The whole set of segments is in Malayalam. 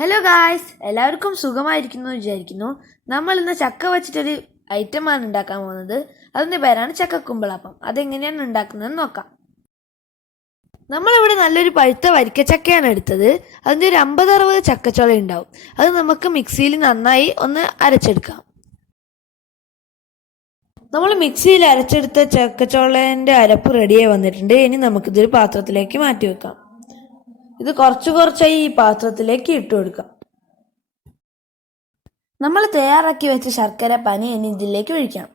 ഹലോ ഗായ്സ്, എല്ലാവർക്കും സുഖമായിരിക്കുന്നു വിചാരിക്കുന്നു. നമ്മൾ ഇന്ന് ചക്ക വെച്ചിട്ടൊരു ഐറ്റമാണ് ഉണ്ടാക്കാൻ പോകുന്നത്. അതിൻ്റെ പേരാണ് ചക്കക്കുമ്പിളപ്പം. അതെങ്ങനെയാണ് ഉണ്ടാക്കുന്നതെന്ന് നോക്കാം. നമ്മളിവിടെ നല്ലൊരു പഴുത്ത വരിക്കച്ചക്കയാണ് എടുത്തത്. അതിൻ്റെ ഒരു 50-60 ചക്കച്ചോള ഉണ്ടാവും. അത് നമുക്ക് മിക്സിയിൽ നന്നായി ഒന്ന് അരച്ചെടുക്കാം. നമ്മൾ മിക്സിയിൽ അരച്ചെടുത്ത ചക്കച്ചോളേൻ്റെ അരപ്പ് റെഡിയായി വന്നിട്ടുണ്ട്. ഇനി നമുക്കിതൊരു പാത്രത്തിലേക്ക് മാറ്റി വെക്കാം. ഇത് കുറച്ചായി ഈ പാത്രത്തിലേക്ക് ഇട്ട് കൊടുക്കാം. നമ്മൾ തയ്യാറാക്കി വെച്ച ശർക്കര പാനി ഇനി ഇതിലേക്ക് ഒഴിക്കാം.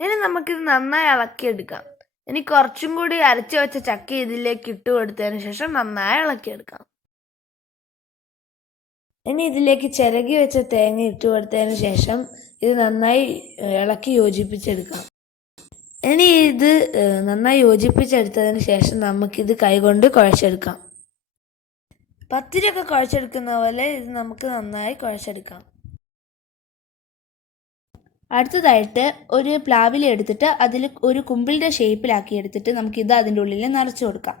ഇനി നമുക്കിത് നന്നായി ഇളക്കിയെടുക്കാം. ഇനി കുറച്ചും കൂടി അരച്ചു വെച്ച ചക്ക ഇതിലേക്ക് ഇട്ട് കൊടുത്തതിന് ശേഷം നന്നായി ഇളക്കിയെടുക്കാം. ഇനി ഇതിലേക്ക് ചിരകി വെച്ച തേങ്ങ ഇട്ട് കൊടുത്തതിന് ശേഷം ഇത് നന്നായി ഇളക്കി യോജിപ്പിച്ചെടുക്കാം. ഇനി ഇത് നന്നായി യോജിപ്പിച്ചെടുത്തതിന് ശേഷം നമുക്കിത് കൈകൊണ്ട് കുഴച്ചെടുക്കാം. പത്തിരിയൊക്കെ കുഴച്ചെടുക്കുന്ന പോലെ ഇത് നമുക്ക് നന്നായി കുഴച്ചെടുക്കാം. അടുത്തതായിട്ട് ഒരു പ്ലാവില എടുത്തിട്ട് അതിൽ ഒരു കുമ്പിളിൻ്റെ ഷേപ്പിലാക്കി എടുത്തിട്ട് നമുക്കിത് അതിൻ്റെ ഉള്ളിൽ നിറച്ചു കൊടുക്കാം.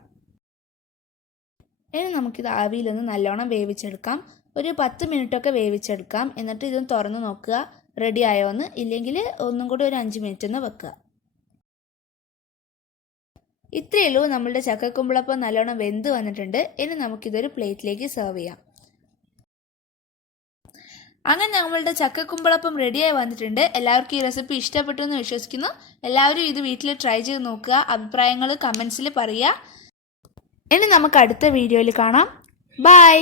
ഇനി നമുക്കിത് ആവിയിലൊന്ന് നല്ലോണം വേവിച്ചെടുക്കാം. ഒരു 10 മിനിറ്റൊക്കെ വേവിച്ചെടുക്കാം. എന്നിട്ട് ഇതൊന്ന് തുറന്ന് നോക്കുക, റെഡി ആയോ എന്ന്. ഇല്ലെങ്കിൽ ഒന്നും കൂടി ഒരു 5 മിനിറ്റ് ഒന്ന് വെക്കുക. ഇത്രയേ ഉള്ളൂ, നമ്മളുടെ ചക്കക്കുമ്പിളപ്പം നല്ലോണം വെന്ത് വന്നിട്ടുണ്ട്. ഇനി നമുക്കിതൊരു പ്ലേറ്റിലേക്ക് സെർവ് ചെയ്യാം. അങ്ങനെ നമ്മളുടെ ചക്കക്കുമ്പിളപ്പം റെഡിയായി വന്നിട്ടുണ്ട്. എല്ലാവർക്കും ഈ റെസിപ്പി ഇഷ്ടപ്പെട്ടു എന്ന് വിശ്വസിക്കുന്നു. എല്ലാവരും ഇത് വീട്ടിൽ ട്രൈ ചെയ്ത് നോക്കുക. അഭിപ്രായങ്ങൾ കമൻസിൽ പറയുക. ഇനി നമുക്ക് അടുത്ത വീഡിയോയിൽ കാണാം. ബൈ.